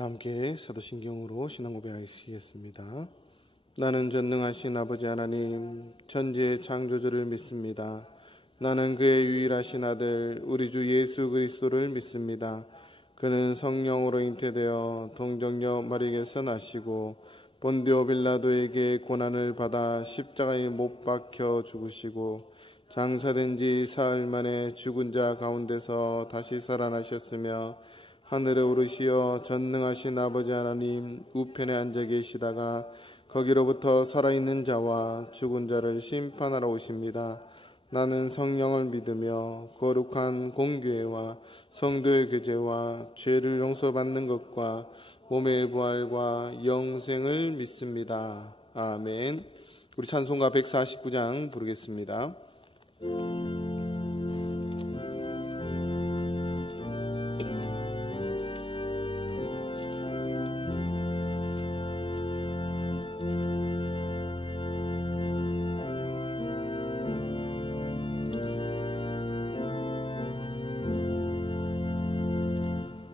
다 함께 사도신경으로 신앙 고백하시겠습니다. 나는 전능하신 아버지 하나님 천지의 창조주를 믿습니다. 나는 그의 유일하신 아들 우리 주 예수 그리스도를 믿습니다. 그는 성령으로 잉태되어 동정녀 마리에게서 나시고 본디오 빌라도에게 고난을 받아 십자가에 못 박혀 죽으시고 장사된 지 사흘 만에 죽은 자 가운데서 다시 살아나셨으며 하늘에 오르시어 전능하신 아버지 하나님 우편에 앉아 계시다가 거기로부터 살아있는 자와 죽은 자를 심판하러 오십니다. 나는 성령을 믿으며 거룩한 공교회와 성도의 교제와 죄를 용서받는 것과 몸의 부활과 영생을 믿습니다. 아멘. 우리 찬송가 149장 부르겠습니다.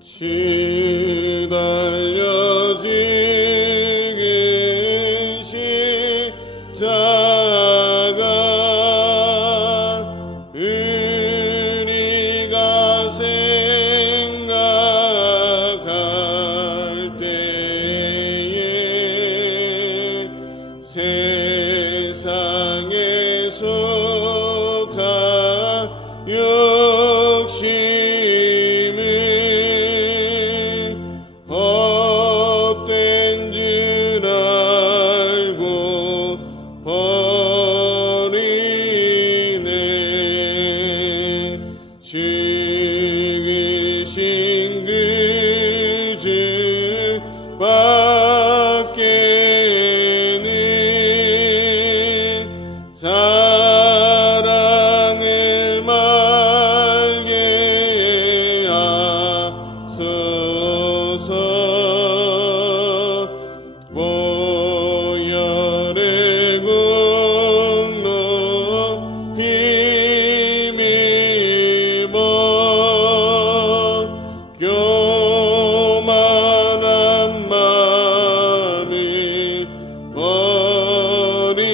주 달려지기 십자가 우리가 생각할 때에 세상에 속한 욕심 헛된 줄 알고 버리네. 죽으신 그 주 밖에는 사랑을 말게 하소서. 보혈의 공로 힘입어 교만한 마음을 버리네.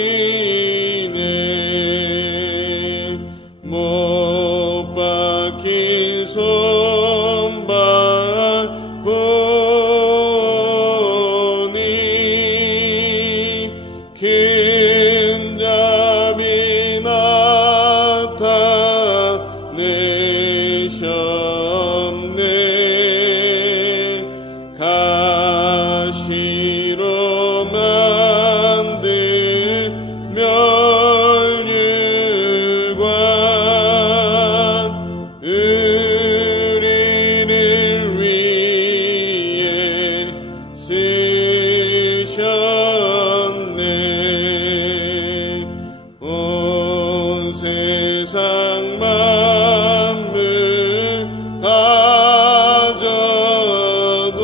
못 박힌 손발 보니 큰 답이 나타내셨네. 가시로 만든 멸류관 우리를 위해 쓰셨네. 온 세상 만물 가져도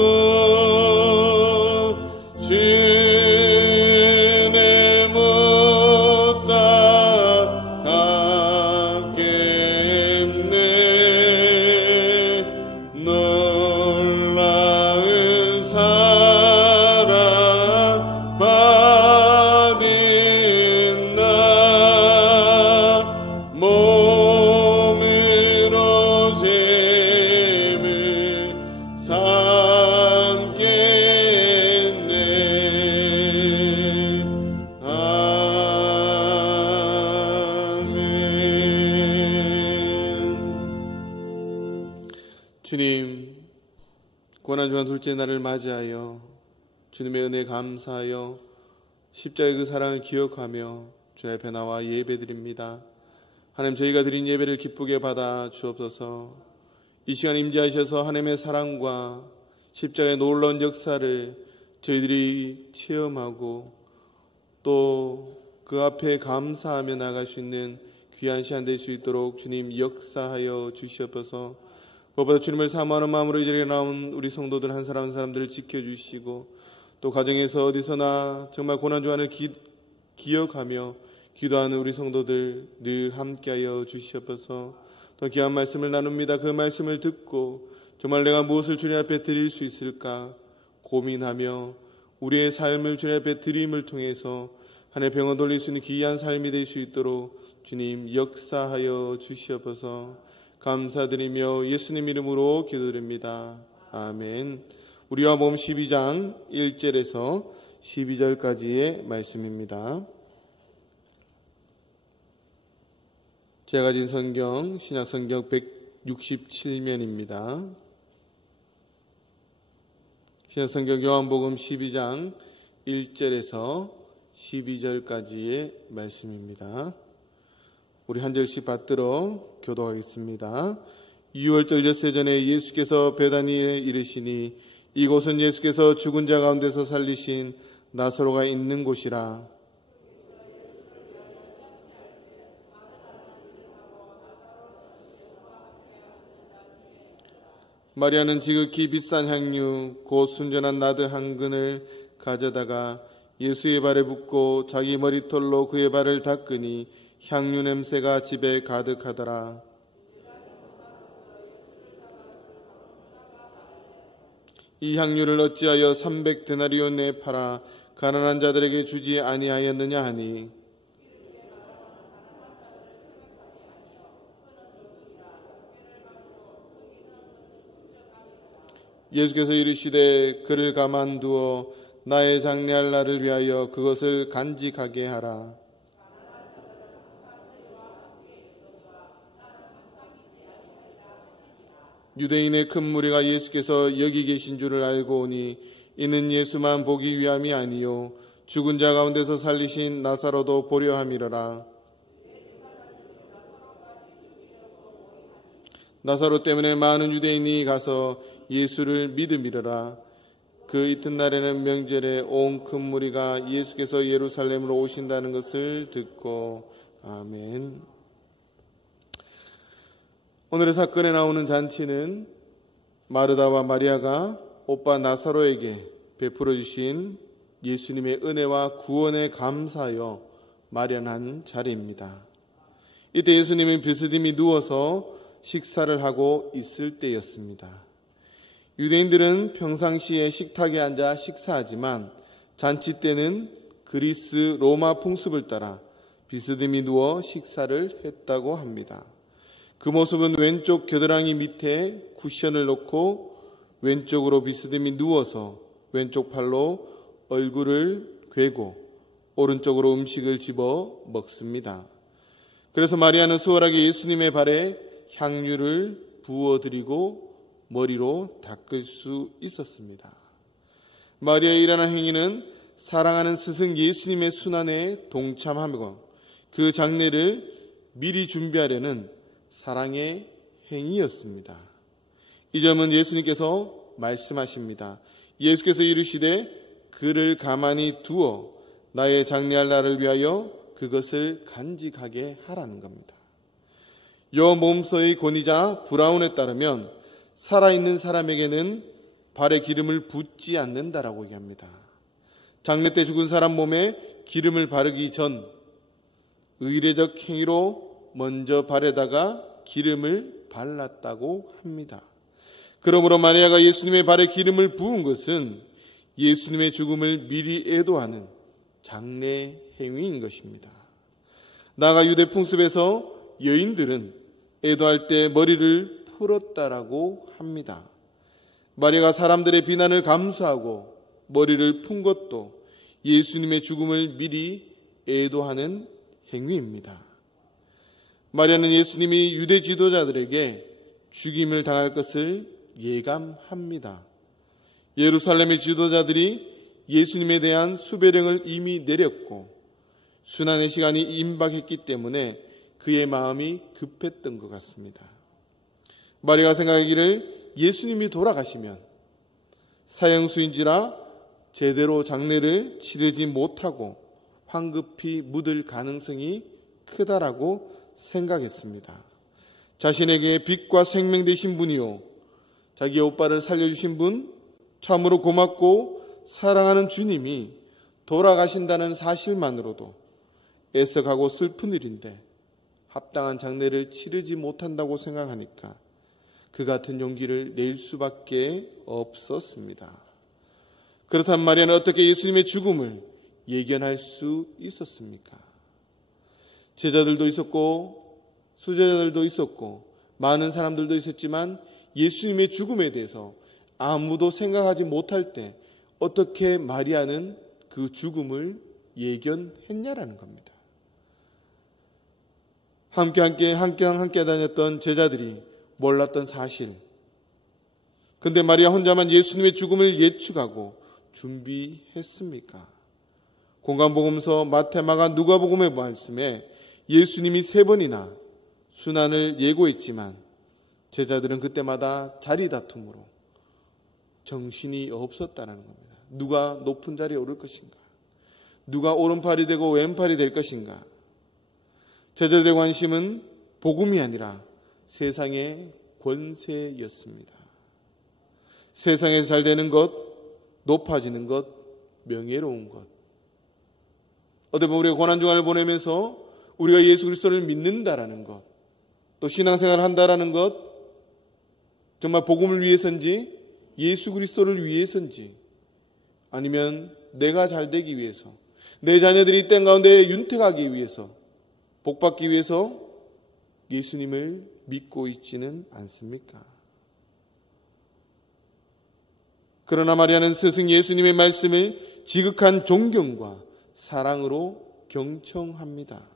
주내 못 따갑겠네. 놀라운 사랑 받은 나 몸으로 죄를 삼겠네. 아멘. 주님, 고난주간 둘째 날을 맞이하여 주님의 은혜에 감사하여 십자가의 그 사랑을 기억하며 주님 앞에 나와 예배드립니다. 하나님, 저희가 드린 예배를 기쁘게 받아 주옵소서. 이 시간 임재하셔서 하나님의 사랑과 십자가의 놀라운 역사를 저희들이 체험하고 또 그 앞에 감사하며 나갈 수 있는 귀한 시간 될 수 있도록 주님 역사하여 주시옵소서. 무엇보다 주님을 사모하는 마음으로 이 자리에 나온 우리 성도들 한 사람 한 사람들을 지켜주시고 또 가정에서 어디서나 정말 고난주간을 기억하며 기도하는 우리 성도들 늘 함께하여 주시옵소서. 또 귀한 말씀을 나눕니다. 그 말씀을 듣고 정말 내가 무엇을 주님 앞에 드릴 수 있을까? 고민하며 우리의 삶을 주님 앞에 드림을 통해서 하나님의 병을 돌릴 수 있는 귀한 삶이 될 수 있도록 주님 역사하여 주시옵소서. 감사드리며 예수님 이름으로 기도드립니다. 아멘. 우리와 몸 12장 1절에서 12절까지의 말씀입니다. 제가 가진 성경 신약성경 167면입니다. 신약성경 요한복음 12장 1절에서 12절까지의 말씀입니다. 우리 한 절씩 받들어 교도하겠습니다. 유월절 엿새 전에 예수께서 베다니에 이르시니 이곳은 예수께서 죽은 자 가운데서 살리신 나사로가 있는 곳이라. 마리아는 지극히 비싼 향유 곧 순전한 나드 한 근을 가져다가 예수의 발에 붓고 자기 머리털로 그의 발을 닦으니 향유 냄새가 집에 가득하더라. 이 향유를 어찌하여 300데나리온에 팔아 가난한 자들에게 주지 아니하였느냐 하니 예수께서 이르시되 그를 가만두어 나의 장례할 날을 위하여 그것을 간직하게 하라. 유대인의 큰 무리가 예수께서 여기 계신 줄을 알고 오니 이는 예수만 보기 위함이 아니요 죽은 자 가운데서 살리신 나사로도 보려 함이로라. 나사로 때문에 많은 유대인이 가서 예수를 믿음이로라. 그 이튿날에는 명절에 온 큰 무리가 예수께서 예루살렘으로 오신다는 것을 듣고. 아멘. 오늘의 사건에 나오는 잔치는 마르다와 마리아가 오빠 나사로에게 베풀어 주신 예수님의 은혜와 구원에 감사하여 마련한 자리입니다. 이때 예수님은 비스듬히 누워서 식사를 하고 있을 때였습니다. 유대인들은 평상시에 식탁에 앉아 식사하지만 잔치 때는 그리스 로마 풍습을 따라 비스듬히 누워 식사를 했다고 합니다. 그 모습은 왼쪽 겨드랑이 밑에 쿠션을 놓고 왼쪽으로 비스듬히 누워서 왼쪽 팔로 얼굴을 괴고 오른쪽으로 음식을 집어 먹습니다. 그래서 마리아는 수월하게 예수님의 발에 향유를 부어드리고 머리로 닦을 수 있었습니다. 마리아의 일어난 행위는 사랑하는 스승 예수님의 순환에 동참하고 그 장례를 미리 준비하려는 사랑의 행위였습니다. 이 점은 예수님께서 말씀하십니다. 예수께서 이르시되 그를 가만히 두어 나의 장례할 날을 위하여 그것을 간직하게 하라는 겁니다. 요 몸소의 권위자 브라운에 따르면 살아있는 사람에게는 발에 기름을 붓지 않는다라고 얘기합니다. 장례 때 죽은 사람 몸에 기름을 바르기 전 의례적 행위로 먼저 발에다가 기름을 발랐다고 합니다. 그러므로 마리아가 예수님의 발에 기름을 부은 것은 예수님의 죽음을 미리 애도하는 장례 행위인 것입니다. 나아가 유대 풍습에서 여인들은 애도할 때 머리를 풀었다라고 합니다. 마리아가 사람들의 비난을 감수하고 머리를 푼 것도 예수님의 죽음을 미리 애도하는 행위입니다. 마리아는 예수님이 유대 지도자들에게 죽임을 당할 것을 예감합니다. 예루살렘의 지도자들이 예수님에 대한 수배령을 이미 내렸고 순환의 시간이 임박했기 때문에 그의 마음이 급했던 것 같습니다. 마리아가 생각하기를 예수님이 돌아가시면 사형수인지라 제대로 장례를 치르지 못하고 황급히 묻을 가능성이 크다라고 생각했습니다. 자신에게 빛과 생명 되신 분이요 자기 오빠를 살려주신 분, 참으로 고맙고 사랑하는 주님이 돌아가신다는 사실만으로도 애석하고 슬픈 일인데 합당한 장례를 치르지 못한다고 생각하니까 그 같은 용기를 낼 수밖에 없었습니다. 그렇다면 마리아는 어떻게 예수님의 죽음을 예견할 수 있었습니까? 제자들도 있었고 수제자들도 있었고 많은 사람들도 있었지만 예수님의 죽음에 대해서 아무도 생각하지 못할 때 어떻게 마리아는 그 죽음을 예견했냐라는 겁니다. 함께 다녔던 제자들이 몰랐던 사실. 근데 마리아 혼자만 예수님의 죽음을 예측하고 준비했습니까? 공관복음서, 마태, 마가, 누가복음의 말씀에 예수님이 3번이나 순환을 예고했지만 제자들은 그때마다 자리 다툼으로 정신이 없었다는 겁니다. 누가 높은 자리에 오를 것인가? 누가 오른팔이 되고 왼팔이 될 것인가? 제자들의 관심은 복음이 아니라 세상의 권세였습니다. 세상에서 잘 되는 것, 높아지는 것, 명예로운 것. 어떻게 보면 우리가 고난주간을 보내면서 우리가 예수 그리스도를 믿는다라는 것, 또 신앙생활을 한다라는 것, 정말 복음을 위해서인지 예수 그리스도를 위해서인지 아니면 내가 잘 되기 위해서, 내 자녀들이 이 땅 가운데 윤택하기 위해서, 복받기 위해서 예수님을 믿고 있지는 않습니까? 그러나 마리아는 스승 예수님의 말씀을 지극한 존경과 사랑으로 경청합니다.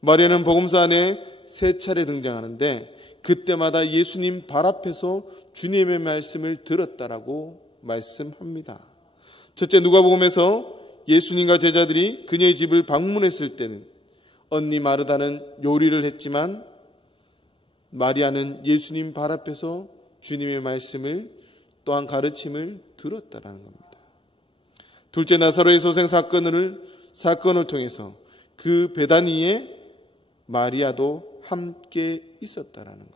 마리아는 복음서 안에 3차례 등장하는데 그때마다 예수님 발 앞에서 주님의 말씀을 들었다라고 말씀합니다. 첫째, 누가복음에서 예수님과 제자들이 그녀의 집을 방문했을 때는 언니 마르다는 요리를 했지만 마리아는 예수님 발 앞에서 주님의 말씀을 또한 가르침을 들었다라는 겁니다. 둘째, 나사로의 소생 사건을 통해서 그 베다니에 마리아도 함께 있었다라는 것.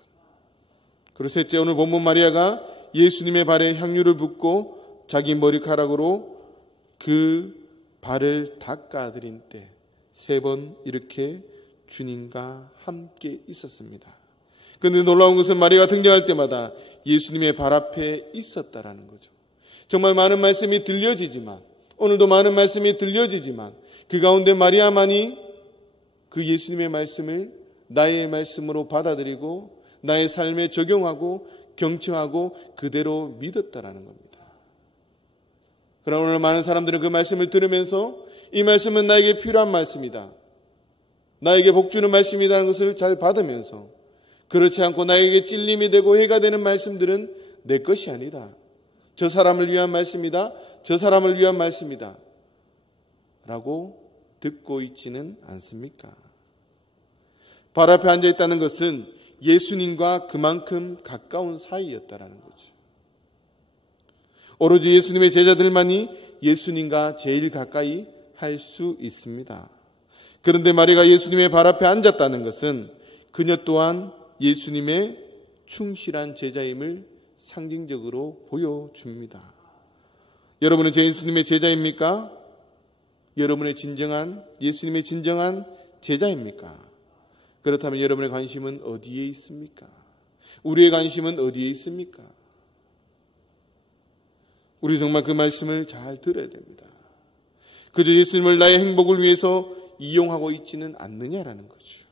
그리고 셋째, 오늘 본문 마리아가 예수님의 발에 향유를 붓고 자기 머리카락으로 그 발을 닦아드린 때 3번 이렇게 주님과 함께 있었습니다. 그런데 놀라운 것은 마리아가 등장할 때마다 예수님의 발 앞에 있었다라는 거죠. 정말 많은 말씀이 들려지지만, 오늘도 많은 말씀이 들려지지만 그 가운데 마리아만이 그 예수님의 말씀을 나의 말씀으로 받아들이고 나의 삶에 적용하고 경청하고 그대로 믿었다라는 겁니다. 그러나 오늘 많은 사람들은 그 말씀을 들으면서 이 말씀은 나에게 필요한 말씀이다, 나에게 복주는 말씀이라는 것을 잘 받으면서 그렇지 않고 나에게 찔림이 되고 해가 되는 말씀들은 내 것이 아니다, 저 사람을 위한 말씀이다, 저 사람을 위한 말씀이다 라고 듣고 있지는 않습니까? 발 앞에 앉아있다는 것은 예수님과 그만큼 가까운 사이였다라는 거죠. 오로지 예수님의 제자들만이 예수님과 제일 가까이 할 수 있습니다. 그런데 마리아가 예수님의 발 앞에 앉았다는 것은 그녀 또한 예수님의 충실한 제자임을 상징적으로 보여줍니다. 여러분은 예수님의 제자입니까? 여러분의 예수님의 진정한 제자입니까? 그렇다면 여러분의 관심은 어디에 있습니까? 우리의 관심은 어디에 있습니까? 우리 정말 그 말씀을 잘 들어야 됩니다. 그저 예수님을 나의 행복을 위해서 이용하고 있지는 않느냐라는 거죠.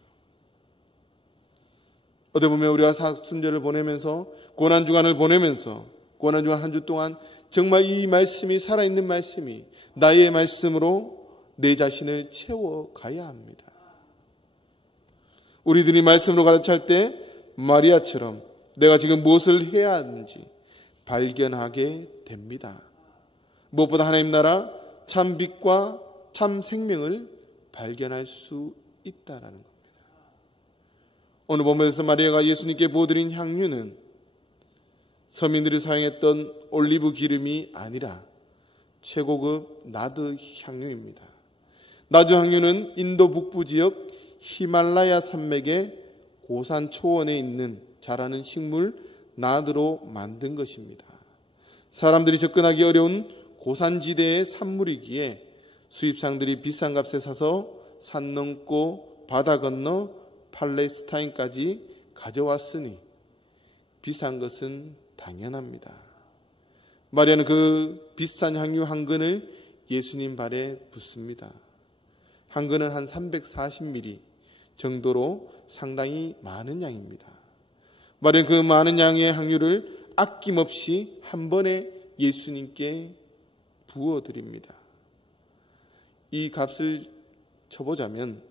어떻게 보면 우리가 사순절을 보내면서 고난주간을 보내면서 고난주간 한 주 동안 정말 이 말씀이 살아있는 말씀이 나의 말씀으로 내 자신을 채워가야 합니다. 우리들이 말씀으로 가르칠 때 마리아처럼 내가 지금 무엇을 해야 하는지 발견하게 됩니다. 무엇보다 하나님 나라 참 빛과 참 생명을 발견할 수 있다라는 겁니다. 오늘 본문에서 마리아가 예수님께 부어드린 향유는 서민들이 사용했던 올리브 기름이 아니라 최고급 나드 향유입니다. 나드 향유는 인도 북부 지역 히말라야 산맥의 고산 초원에 자라는 식물 나드로 만든 것입니다. 사람들이 접근하기 어려운 고산지대의 산물이기에 수입상들이 비싼 값에 사서 산 넘고 바다 건너 팔레스타인까지 가져왔으니 비싼 것은 당연합니다. 마리아는 그 비싼 향유 한 근을 예수님 발에 붓습니다. 한 근은 한 340ml 정도로 상당히 많은 양입니다. 마리아는 그 많은 양의 향유를 아낌없이 한 번에 예수님께 부어드립니다. 이 값을 쳐보자면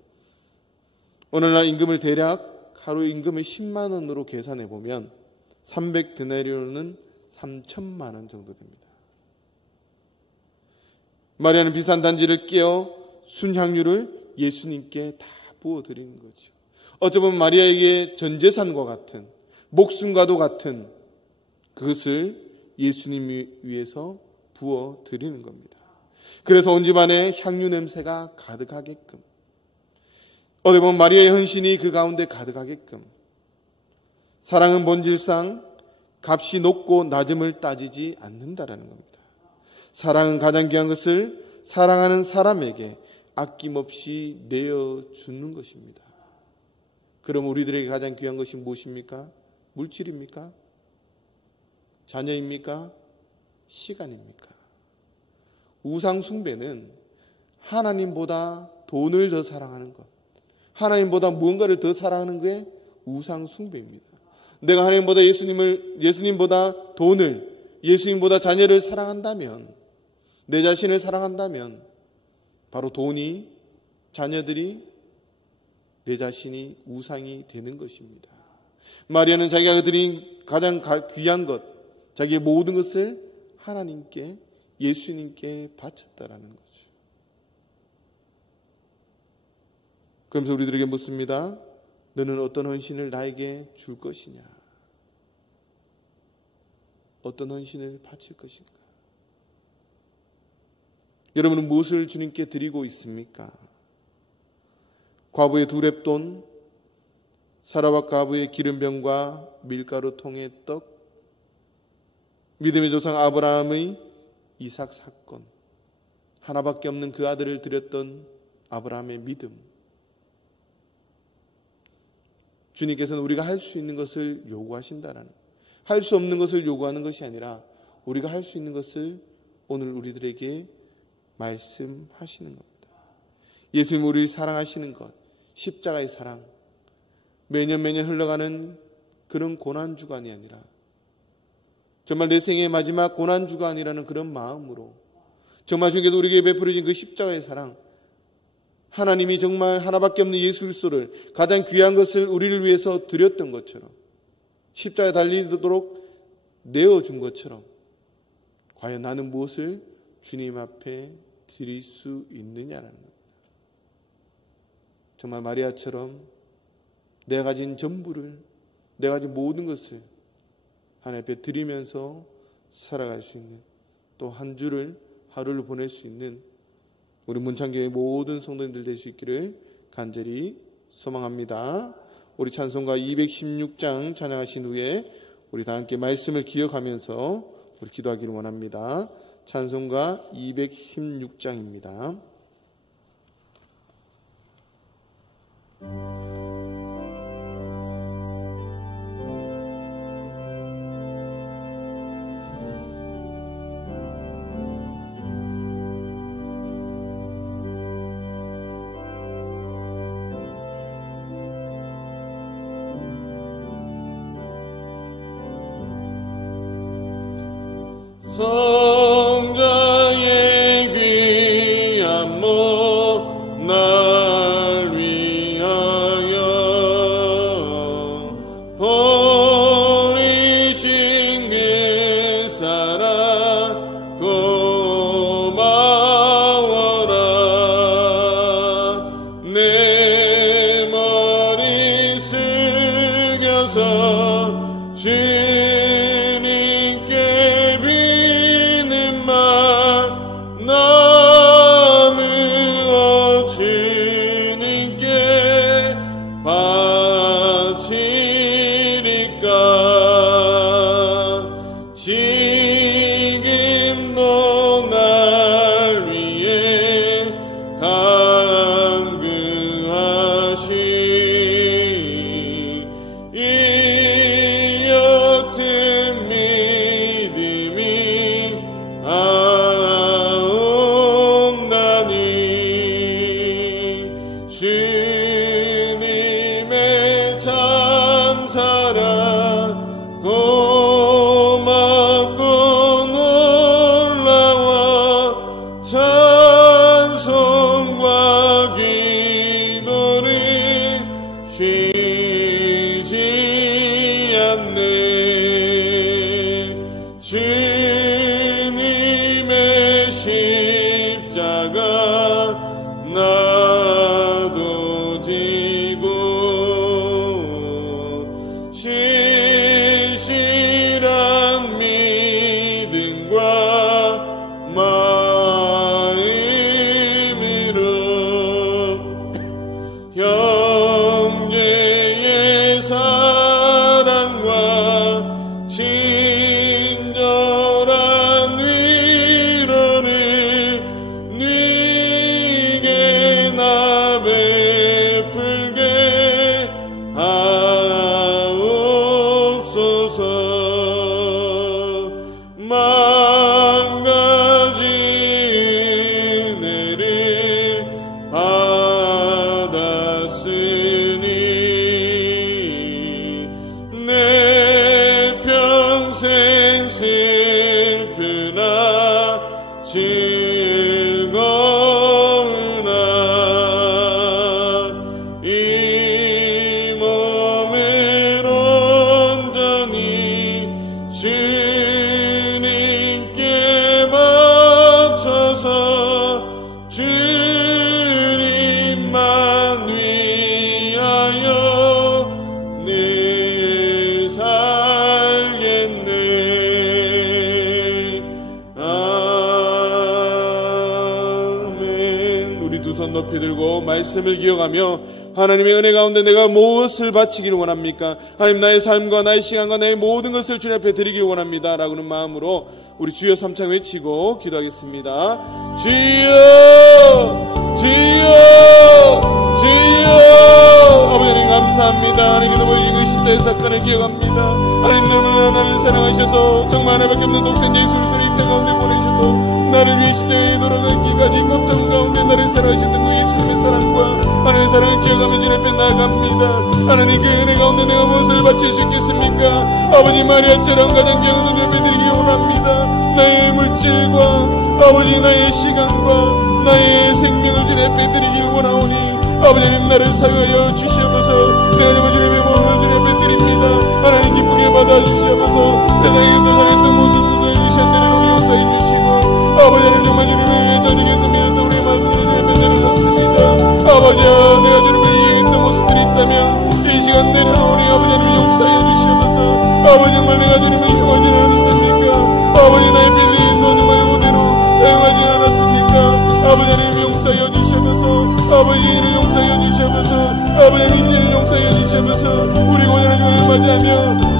오늘날 임금을 대략 하루 임금을 10만 원으로 계산해 보면 300데나리온은 3천만 원 정도 됩니다. 마리아는 비싼 단지를 깨어 순향유를 예수님께 다 부어드리는 거죠. 어쩌면 마리아에게 전 재산과 같은, 목숨과도 같은 그것을 예수님 위해서 부어드리는 겁니다. 그래서 온 집안에 향유 냄새가 가득하게끔, 어디 보면 마리아의 헌신이 그 가운데 가득하게끔, 사랑은 본질상 값이 높고 낮음을 따지지 않는다라는 겁니다. 사랑은 가장 귀한 것을 사랑하는 사람에게 아낌없이 내어주는 것입니다. 그럼 우리들에게 가장 귀한 것이 무엇입니까? 물질입니까? 자녀입니까? 시간입니까? 우상 숭배는 하나님보다 돈을 더 사랑하는 것, 하나님보다 무언가를 더 사랑하는 게 우상 숭배입니다. 내가 하나님보다 예수님보다 돈을, 예수님보다 자녀를 사랑한다면, 내 자신을 사랑한다면 바로 돈이, 자녀들이, 내 자신이 우상이 되는 것입니다. 마리아는 자기가 드린 가장 귀한 것, 자기의 모든 것을 하나님께, 예수님께 바쳤다라는 거죠. 그러면서 우리들에게 묻습니다. 너는 어떤 헌신을 나에게 줄 것이냐? 어떤 헌신을 바칠 것인가? 여러분은 무엇을 주님께 드리고 있습니까? 과부의 2렙돈, 사라와 과부의 기름병과 밀가루 통의 떡, 믿음의 조상 아브라함의 이삭 사건, 하나밖에 없는 그 아들을 드렸던 아브라함의 믿음. 주님께서는 우리가 할 수 있는 것을 요구하신다라는, 할 수 없는 것을 요구하는 것이 아니라 우리가 할 수 있는 것을 오늘 우리들에게 말씀하시는 겁니다. 예수님 우리를 사랑하시는 것, 십자가의 사랑, 매년 흘러가는 그런 고난주간이 아니라 정말 내 생의 마지막 고난주간이라는 그런 마음으로 정말 주님께서 우리에게 베풀어진 그 십자가의 사랑, 하나님이 정말 하나밖에 없는 예수 그리스도를 가장 귀한 것을 우리를 위해서 드렸던 것처럼, 십자가에 달리도록 내어준 것처럼 과연 나는 무엇을 주님 앞에 드릴 수 있느냐라는 겁니다. 정말 마리아처럼 내가 가진 전부를, 내가 가진 모든 것을 하나님 앞에 드리면서 살아갈 수 있는, 또 한 주를, 하루를 보낼 수 있는 우리 문창교회 모든 성도님들 될 수 있기를 간절히 소망합니다. 우리 찬송가 216장 찬양하신 후에 우리 다 함께 말씀을 기억하면서 우리 기도하기를 원합니다. 찬송가 216장입니다. 성자의 귀한 몸 날 위하여 놔두지고 신실한 믿음과 마음으로 형제의 사랑과 친절한 위로를 네게 나 베풀게 하옵소서. 망가진 애를 받았으니 내 평생 슬프나 즐거우나 이 몸을 온전히 주님께 바쳐서 주님만 위하여 늘 살겠네. 아멘. 우리 두 손 높이 들고 말씀을 기억하며 하나님의 은혜 가운데 내가 무엇을 바치기를 원합니까? 하나님, 나의 삶과 나의 시간과 나의 모든 것을 주님 앞에 드리기를 원합니다 라고는 마음으로 우리 주여 3창 외치고 기도하겠습니다. 주여 주여 주여. 아버지 하나님 감사합니다. 하나님께서 보여주신 그 십자의 사건을 기억합니다. 하나님, 너무나 나를 사랑하셔서 정말 하나밖에 없는 독생 예수를 이 땅 가운데 보내셔서 나를 위해 십자가에 돌아가기까지 고통 가운데 나를 사랑하셨던 그 예수님의 사랑과 하나님의 사랑을 기억하며 주님 앞에 나아갑니다. 하나님, 그 은혜 가운데 내가 무엇을 바칠 수 있겠습니까? 아버지, 마리아처럼 가장 귀한 것을 주님 앞에 드리기 원합니다. 나의 물질과 아버지 나의 시간과 나의 생명을 주님 앞에 드리기 원하오니 아버지 하나님, 나를 사용하여 주시옵소서. 내가 정말 주님의 몸을 주님 앞에 드립니다. 하나님, 기쁘게 받아주시옵소서. 세상에 도전했던 모습을 주셨는데 우리 용서해 주시고 아버지 하나님, 정말 주님을 위해 전이겠습니다. 우리의 마음을 주님 앞에 내려놓습니다. 아버지, 내가 주님을 위해 했던 모습들이 있다면 이 시간 내려오니 아버지 하나님 용서해 주시옵소서. 아버지, 정말 내가 주님을 향하지 않았습니까? 아버지, 나의 피를 위해서 정말 그대로 사용하지 않았습니까? 아버지 하나님 용서해 주시옵소서. 아버지, 이를 용서해 주시옵소서. 아버지 하나님, 이를 용서해 주시옵소서. 우리 고난의 주를 맞이하며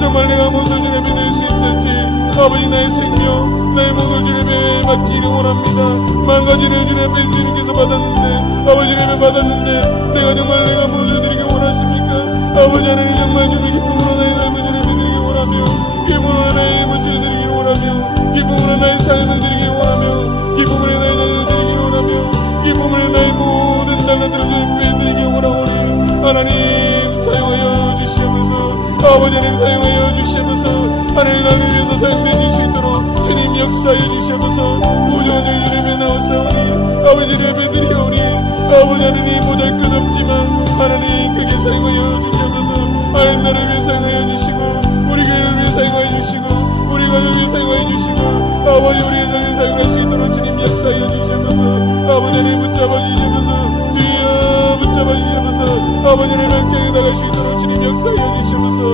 정말 내가 무엇을 주님 앞에 드릴 수 있을지 아버지, 나의 생명 나의 목을 주님에 맡기를 원합니다. 망가지는 주님 앞에 주님께서 받았는데 아버지 주님을 받았는데 내가 정말 내가 무엇을 드리기 원하십니까? 아버지 하나님, 정말 주님 기쁨으로 나의 삶을 주님 앞에 드리기 원하며 기쁨으로 나의 물질을 드리기 원하며 기쁨으로 나의 삶을 드리기 원하며 기쁨으로 나의 자녀를 드리기 원하며 기쁨으로 나의 모든 달란트를 주님 앞에 드리기 원하오니 하나님 사용하여 주시옵소서. 아버지 하나님, 사용하여 주시옵소서. 하나님, 나를 위해서 사용되실 수 있도록 주님 역사해 주시옵소서. 무조건 주님의 나오사오니 아버지 주님 앞에 드리오니 아버지 하나님, 보잘것없지만 하나님 크게 사용하여 주시옵소서. 하나님, 나를 위해 사용하여 주시고 우리 교회를 위해 사용하여 주시고 우리 가족을 위해 사용하여 주시고 아버지 우리의 삶을 사용할 수 있도록 주님 역사하여 주시옵소서. 아버지 하나님, 붙잡아 주시옵소서. 주여 붙잡아 주시옵소서. 아버지 하나님, 함께 나갈 수 있도록 주님 역사하여 주시옵소서.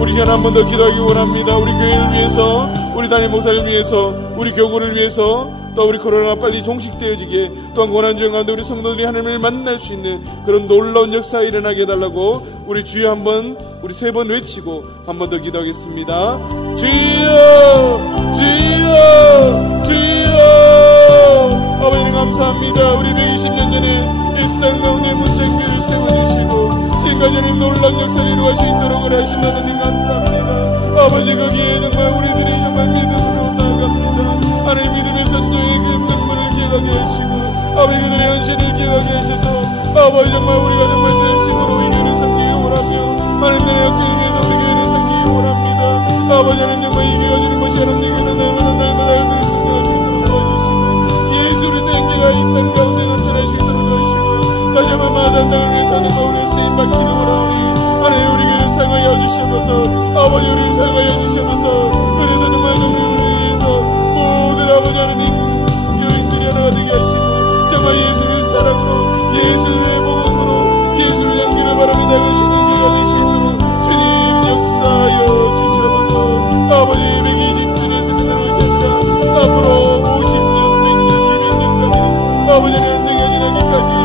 우리 시간 한 번 더 기도하기 원합니다. 우리 교회를 위해서, 우리 담임 목사를 위해서, 우리 교구를 위해서, 또 우리 코로나가 빨리 종식되어지게, 또한 고난주의 가운데 우리 성도들이 하나님을 만날 수 있는 그런 놀라운 역사가 일어나게 해달라고 우리 주여 한번, 우리 3번 외치고 한 번 더 기도하겠습니다. 주여 주여 주여. 아버지님 감사합니다. 우리 120년 전에 이 땅 가운데 문책교회를 세워주시고 지금까지는 놀라운 역사를 이루어갈 수 있도록 하신 하나님 감사합니다. 아버지, 거기에 정말 우리들이 정말 믿음으로 나아갑니다. 하나님, 믿음의 선정의 그 눈물을 기억하게 하시고 아버지, 그들의 현실을 기억하게 하셔서 아버지, 정말 우리가 정말 진심으로 이 교회를 섬기기 원하며 하나님, 나의 역사를 위해서 우리 교회를 섬기기 원합니다. 아버지 하나님, 정말 이 교회가 주님 것이 하나님 교회는 날마다 그들을 섬겨할 수 있도록 도와주시고 예수를 땡기가 이 땅 가운데 넘쳐날 수 있도록 도와주시고 다시 한번 마산당을 위해서 정말 우리의 쓰임받기를 원하오니 하나님, 우리 교회를 사용하여 주시옵소서. 아버지, 우리를 사용하여 주시옵소서. 그래서 정말 우리를 위해서 모든 아버지 하나님 교인들이 하나가 되게 하시고 정말 예수 아버지 현생에 지나기까지